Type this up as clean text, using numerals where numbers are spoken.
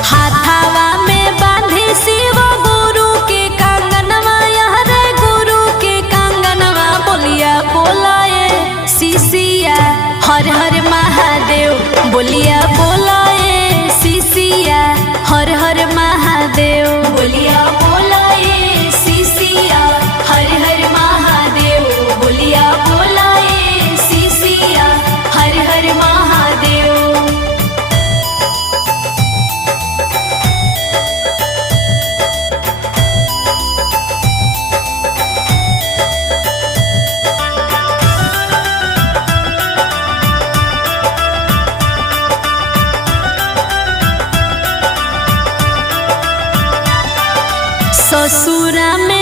हाथावा में बांधी शिव गुरु के कंगनवा, यहाँ रे गुरु के कंगनवा। बोलिया बोलाए शिशिया हर हर महादेव, बोलिया बोलाए शिशिया हर हर महादेव। बोलिया बोलाए शिशिया हर हर महादेव, बोलिया बोलाए शिशिया हर हर महादेव। ससुरा में